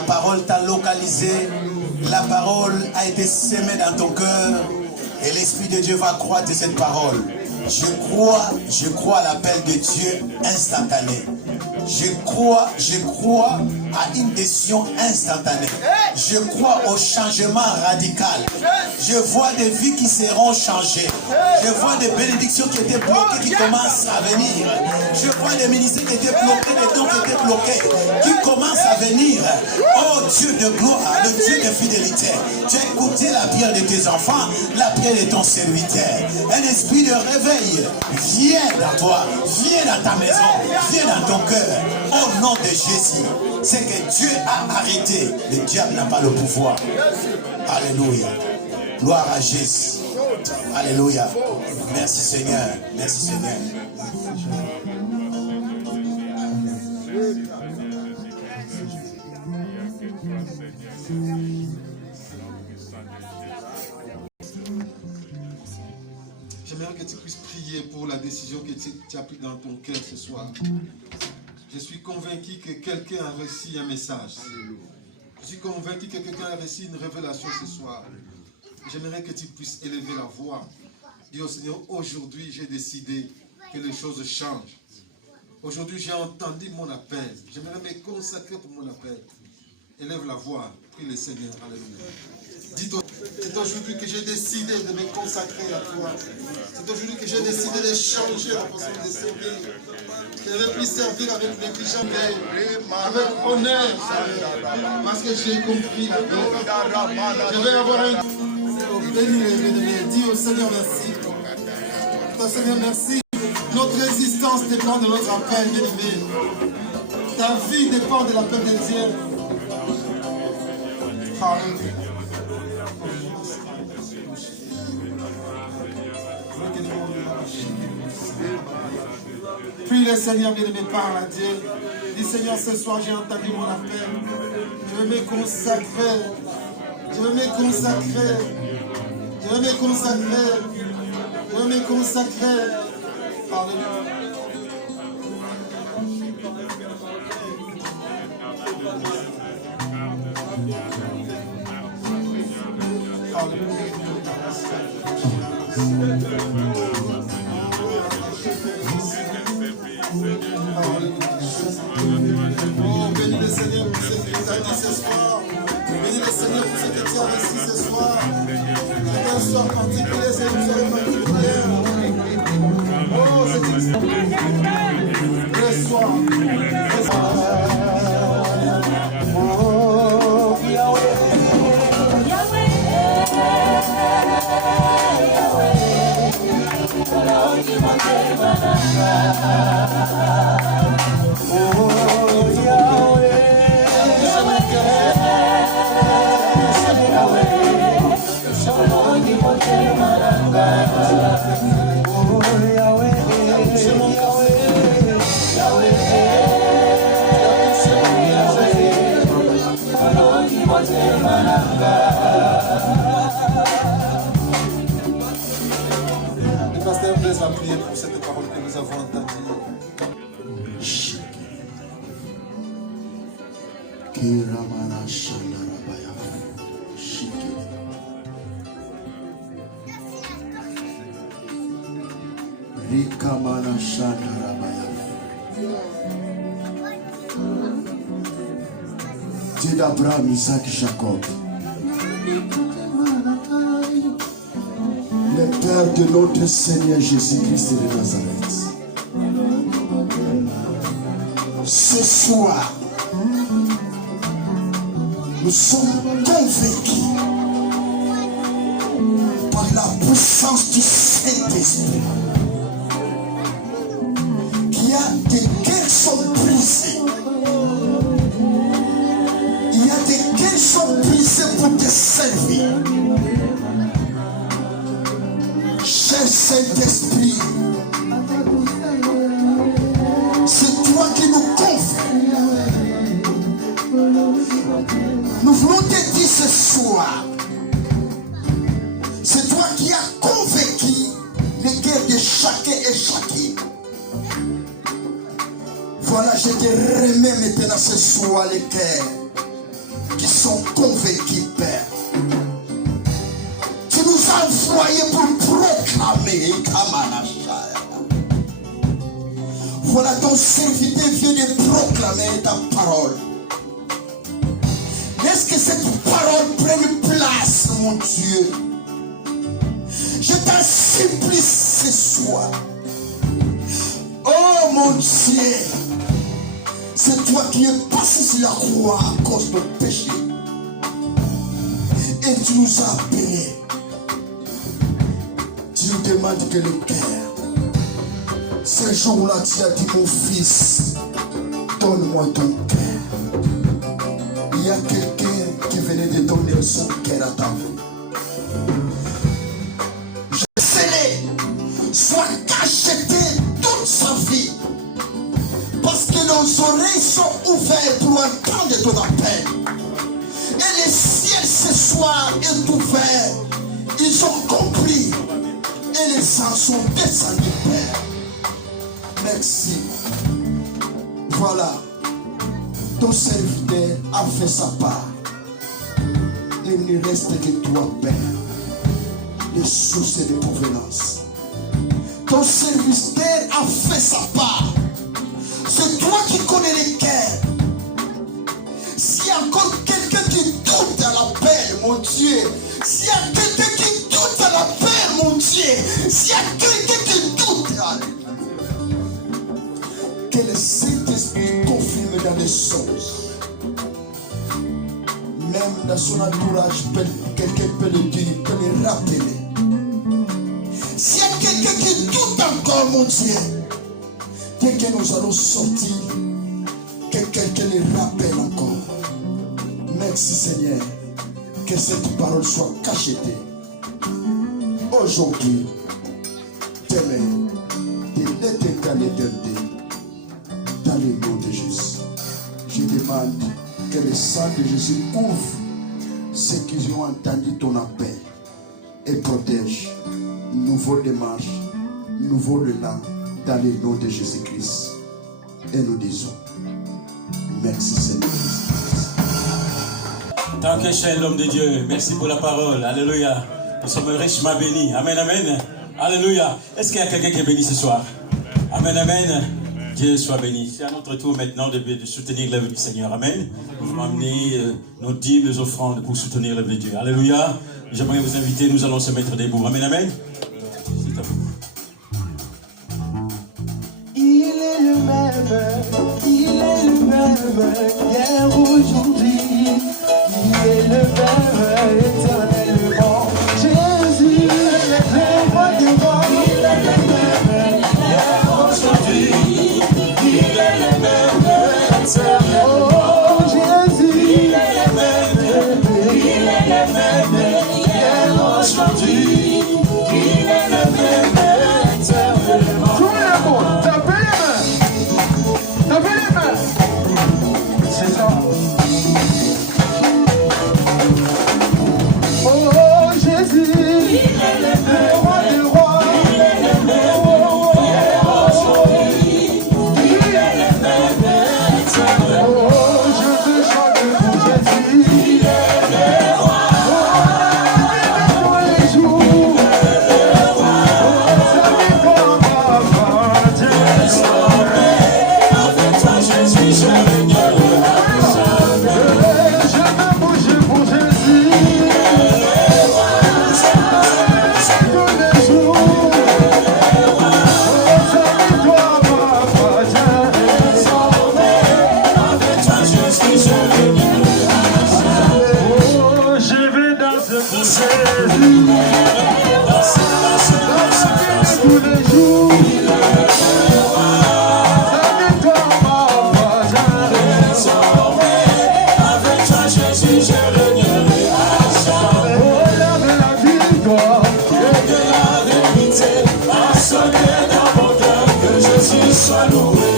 La parole t'a localisé. La parole a été sémée dans ton cœur. Et l'Esprit de Dieu va croître de cette parole. Je crois à l'appel de Dieu instantané. Je crois à une décision instantanée. Je crois au changement radical. Je vois des vies qui seront changées. Je vois des bénédictions qui étaient bloquées qui commencent à venir. Je vois des ministères qui étaient bloqués, des dons qui étaient bloqués, qui commencent à venir. Oh Dieu de gloire, le Dieu de fidélité. Tu as écouté la prière de tes enfants, la prière de ton serviteur. Un esprit de réveil vient dans toi, vient dans ta maison, vient dans ton cœur. Au nom de Jésus, c'est que Dieu a arrêté. Le diable n'a pas le pouvoir. Alléluia. Gloire à Jésus. Alléluia. Merci Seigneur. Merci Seigneur. J'aimerais que tu puisses prier pour la décision que tu as prise dans ton cœur ce soir. Je suis convaincu que quelqu'un a reçu un message. Je suis convaincu que quelqu'un a reçu une révélation ce soir. J'aimerais que tu puisses élever la voix. Dis au Seigneur, aujourd'hui j'ai décidé que les choses changent. Aujourd'hui j'ai entendu mon appel. J'aimerais me consacrer pour mon appel. Élève la voix. Prie le Seigneur. Alléluia. Dis-toi, c'est aujourd'hui que j'ai décidé de me consacrer à toi. C'est aujourd'hui que j'ai décidé de changer la façon de servir. Je ne vais plus servir avec négligence, avec honneur, parce que j'ai compris la paix. Je vais avoir un... Dis au Seigneur merci. Dis au Seigneur merci. Notre existence dépend de notre appel, bien-aimé. Ta vie dépend de l'appel de Dieu. Alléluia. Puis le Seigneur bien-aimé parle à Dieu. Dis Seigneur, ce soir j'ai entendu mon appel. Je veux me consacrer. Je veux me consacrer. Je veux me consacrer. Je veux me consacrer. Alléluia. Oh, bénis le Seigneur pour ce qu'il t'a dit ce soir. Bénis le Seigneur pour ce que tu as reçu ce soir. C'est un soir particulier, c'est une soirée particulière. Oh, c'est le soir. Oh, le pasteur Blaise va prier pour cette parole que nous avons entendue. Dieu d'Abraham, Isaac, Jacob, le Père de notre Seigneur Jésus-Christ de Nazareth. Ce soir, nous sommes convaincus par la puissance du Saint-Esprit qu'il y a des cœurs qui sont brisés. Il y a des cœurs qui sont brisés pour te servir. Cher Saint-Esprit, c'est toi qui nous convaincs. Nous voulons te dire ce soir, c'est toi qui as convaincu les cœurs de chacun et chacune. Voilà, je te remets maintenant ce soir les cœurs. convaincus, Père. Tu nous as envoyés pour proclamer Kamanashaya. Voilà, ton serviteur vient de proclamer ta parole. Laisse que cette parole prenne place, mon Dieu. Je t'en supplie ce soir. Oh mon Dieu, c'est toi qui es passé sur la croix à cause de nos péchés. Et tu nous as appelés. Tu nous demandes que le cœur. Ce jour-là, tu as dit, mon fils, donne-moi ton cœur. Il y a quelqu'un qui venait de donner son cœur à ta vie. Je sais, soit cacheté toute sa vie. Parce que nos oreilles sont ouvertes pour entendre ton appel. Et le ciel ce soir est ouvert. Ils ont compris. Et les anges sont descendus, Père. Merci. Voilà. Ton serviteur a fait sa part. Il ne reste que toi, Père, les sources de provenance. Ton serviteur a fait sa part. C'est toi qui connais les cœurs. S'il y a encore quelqu'un qui doute à l'appel, mon Dieu, s'il y a quelqu'un qui doute à l'appel, mon Dieu, s'il y a quelqu'un qui doute, que le Saint-Esprit confirme dans les choses. Même dans son entourage, quelqu'un peut le dire, peut le rappeler. S'il y a quelqu'un qui doute encore, mon Dieu, dès que nous allons sortir, que quelqu'un le rappelle encore. Merci Seigneur, que cette parole soit cachetée. Aujourd'hui, demain, de l'éternité à l'éternité, dans le nom de Jésus. Je demande que le sang de Jésus couvre ceux qui ont entendu ton appel et protège nouveau démarche, nouveau élan dans le nom de Jésus-Christ. Et nous disons, merci Seigneur. Tant que cher l'homme de Dieu, merci pour la parole. Alléluia. Nous sommes richement bénis. Amen, amen. Alléluia. Est-ce qu'il y a quelqu'un qui est béni ce soir? Amen, amen. Dieu soit béni. C'est à notre tour maintenant de soutenir l'œuvre du Seigneur. Amen. Nous allons amener nos dîmes, nos offrandes pour soutenir l'œuvre de Dieu. Alléluia. J'aimerais vous inviter, nous allons se mettre debout. Amen, amen. C'est à vous. Il est le même, hier, aujourd'hui. Il est le même, éternellement. Jésus, le roi des rois. Il est le même, hier, aujourd'hui. Il est le même, éternellement. Oh, Jésus, il est le même, hier, aujourd'hui. Il est le même, éternellement. Tout le monde, tapez les mains. Tapez les mains. C'est ça. Oh Jésus, il est le roi des rois. Il est le même, il est le même, éternel. Oh, je veux chanter pour Jésus. Il est le roi. Oh, tous les jours. Il est le roi. Oh, sa victoire m'appartient. Avec toi, Jésus, je régnerai jamais. Je veux bouger pour Jésus. Sois loué,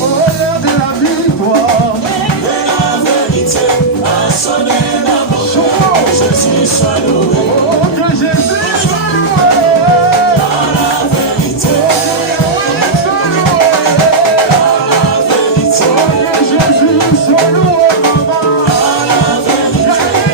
au l'heure de la victoire, et la vérité a sonné dans mon cœur. Jésus soit loué, oh que Jésus soit loué, dans la vérité, soit loué, dans la vérité, oh que Jésus soit loué, maman, dans la vérité,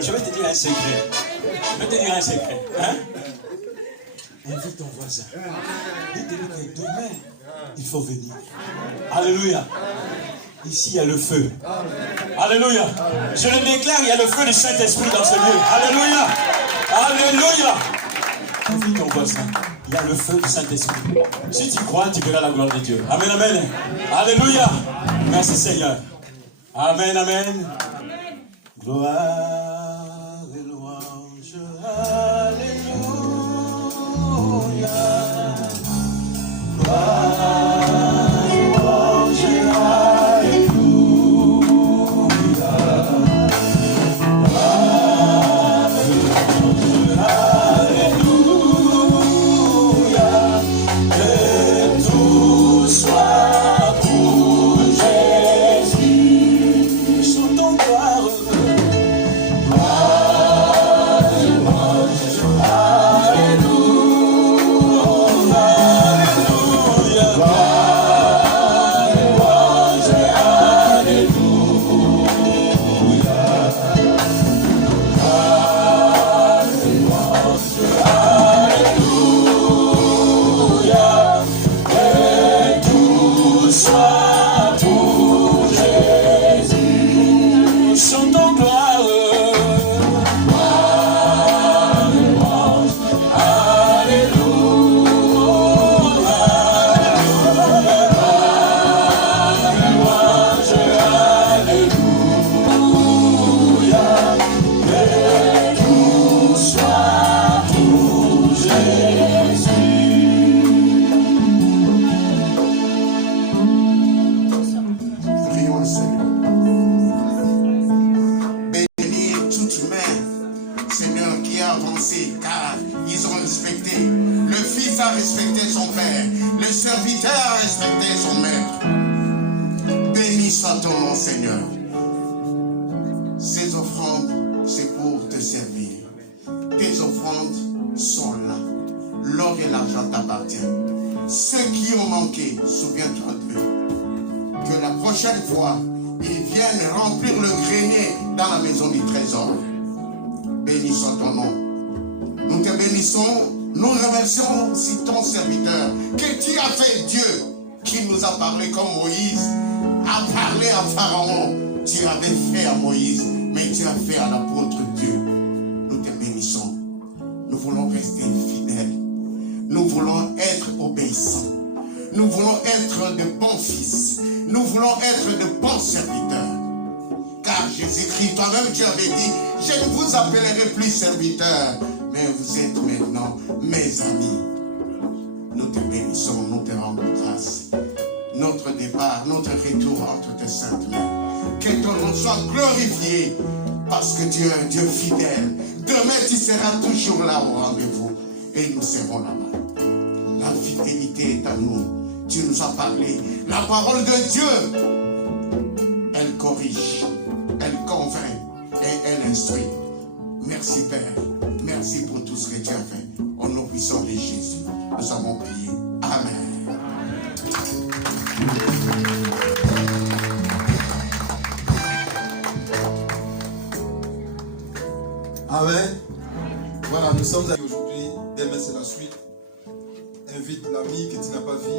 Je vais te dire un secret. Je vais te dire un secret. Hein? Invite ton voisin. Dites-lui que demain, il faut venir. Alléluia. Ici, il y a le feu. Alléluia. Je le déclare, il y a le feu du Saint-Esprit dans ce lieu. Alléluia. Alléluia. Vite, on voit ça. Il y a le feu du Saint-Esprit. Si tu crois, tu verras la gloire de Dieu. Amen, amen. Alléluia. Merci Seigneur. Amen, amen. Gloire et louange. Alléluia. Gloire et louange. Alléluia. Alléluia. Que tout soit pour Jésus. Chantons gloire. Chantons gloire. Prions le Seigneur. Bénis tout humain, Seigneur, qui a avancé, car ils ont respecté. Le fils a respecté son père, le serviteur a respecté son maître. Bénis soit ton nom, Seigneur. Ces offrandes, c'est pour te servir. Tes offrandes sont là. L'or et l'argent t'appartiennent. Ceux qui ont manqué, souviens-toi d'eux. Que la prochaine fois, ils viennent remplir le grenier dans la maison du trésor. Béni soit ton nom. Nous te bénissons, nous remercions aussi ton serviteur, que tu as fait Dieu, qui nous a parlé comme Moïse, a parlé à Pharaon. Tu avais fait à Moïse, mais tu as fait à l'apôtre Dieu. Nous te bénissons. Nous voulons rester fidèles. Nous voulons être obéissants. Nous voulons être de bons fils. Nous voulons être de bons serviteurs. Car Jésus-Christ, toi-même tu avais dit, je ne vous appellerai plus serviteurs, mais vous êtes maintenant mes amis. Nous te bénissons, nous te rendons grâce. Notre départ, notre retour entre tes saintes mains. Que ton nom soit glorifié, parce que tu es un Dieu fidèle. Demain tu seras toujours là au rendez-vous, et nous serons là-bas. La fidélité est à nous. Tu nous as parlé. La parole de Dieu, elle corrige, elle convainc et elle instruit. Merci Père. Merci pour tout ce que tu as fait. Au nom puissant de Jésus, nous avons prié. Amen. Amen. Voilà, nous sommes aujourd'hui. Demain, c'est la suite. Invite l'ami que tu n'as pas vu.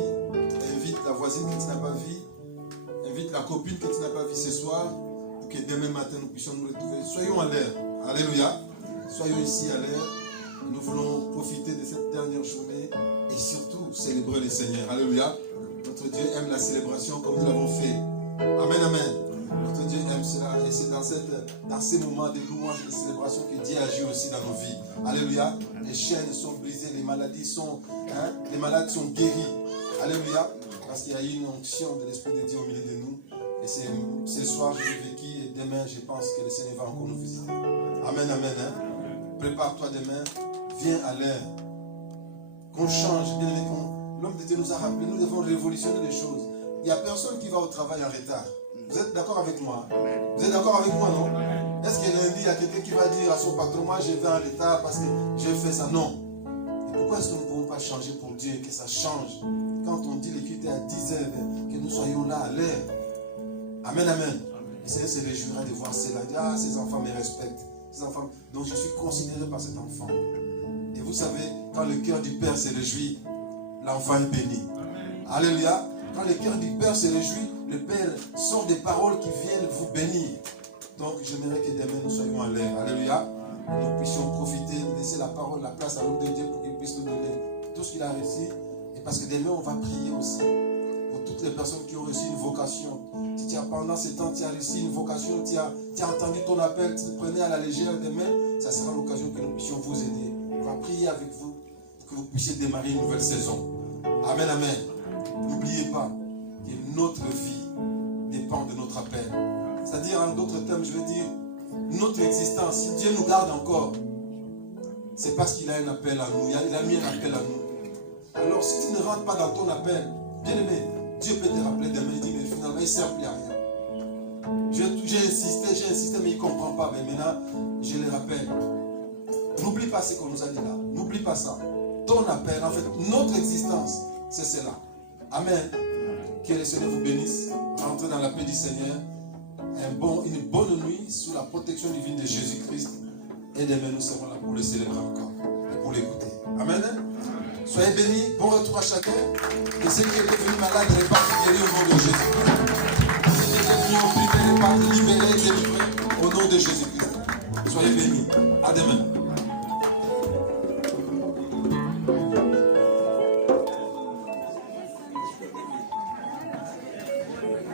Invite la voisine que tu n'as pas vue. Invite la copine que tu n'as pas vue ce soir. Pour que demain matin, nous puissions nous retrouver. Soyons à l'heure. Alléluia. Soyons ici à l'heure. Nous voulons profiter de cette dernière journée et surtout célébrer le Seigneur. Alléluia. Notre Dieu aime la célébration comme nous l'avons fait. Amen, amen. Notre Dieu aime cela. Et c'est dans ces moments de louange et de célébration que Dieu agit aussi dans nos vies. Alléluia. Les chaînes sont brisées, les maladies sont, les malades sont guéris. Alléluia. Parce qu'il y a eu une onction de l'Esprit de Dieu au milieu de nous. Et c'est ce soir que j'ai vécu et demain je pense que le Seigneur va encore nous visiter. Amen, amen. Prépare-toi demain. Viens à l'heure. Qu'on change. Bien aimé, l'homme de Dieu nous a rappelé, nous devons révolutionner les choses. Il n'y a personne qui va au travail en retard. Vous êtes d'accord avec moi? Vous êtes d'accord avec moi, non? Est-ce que lundi, il y a quelqu'un qui va dire à son patron, moi je vais en retard parce que j'ai fait ça? Non. Et pourquoi est-ce que nous ne pouvons pas changer pour Dieu et que ça change? Quand on dit l'équité à 10 heures, que nous soyons là à l'heure. Amen, amen. Le Seigneur se réjouira de voir cela. Il dit, ah, ces enfants me respectent. Ces enfants, donc je suis considéré par cet enfant. Et vous savez, quand le cœur du Père se réjouit, l'enfant est béni. Alléluia. Quand le cœur du Père se réjouit, le Père sont des paroles qui viennent vous bénir. Donc j'aimerais que demain nous soyons en l'air. Alléluia. Et nous puissions profiter, laisser la parole, la place à l'homme de Dieu pour qu'il puisse nous donner tout ce qu'il a reçu. Et parce que demain on va prier aussi pour toutes les personnes qui ont reçu une vocation. Si tu as pendant ce temps, tu as reçu une vocation, tu as entendu ton appel, tu le prenais à la légère demain, ça sera l'occasion que nous puissions vous aider. On va prier avec vous pour que vous puissiez démarrer une nouvelle saison. Amen, amen. N'oubliez pas que notre vie dépend de notre appel. C'est-à-dire, en d'autres termes, je veux dire, notre existence, si Dieu nous garde encore, c'est parce qu'il a un appel à nous. Il a mis un appel à nous. Alors, si tu ne rentres pas dans ton appel, bien aimé, Dieu peut te rappeler demain et dire, mais finalement, il ne sert plus à rien. J'ai insisté, mais il ne comprend pas. Mais maintenant, je le rappelle. N'oublie pas ce qu'on nous a dit là. N'oublie pas ça. Ton appel, en fait, notre existence, c'est cela. Amen. Que le Seigneur vous bénisse. Rentrez dans la paix du Seigneur. Une bonne nuit sous la protection divine de Jésus-Christ. Et demain, nous serons là pour le célébrer encore et pour l'écouter. Amen. Soyez bénis. Bon retour à chacun. Et ceux qui étaient venus malades, repartent guéris au nom de Jésus-Christ. Ceux qui étaient venus opprimés, repartent libérés et délivrés au nom de Jésus-Christ. Soyez bénis. À demain.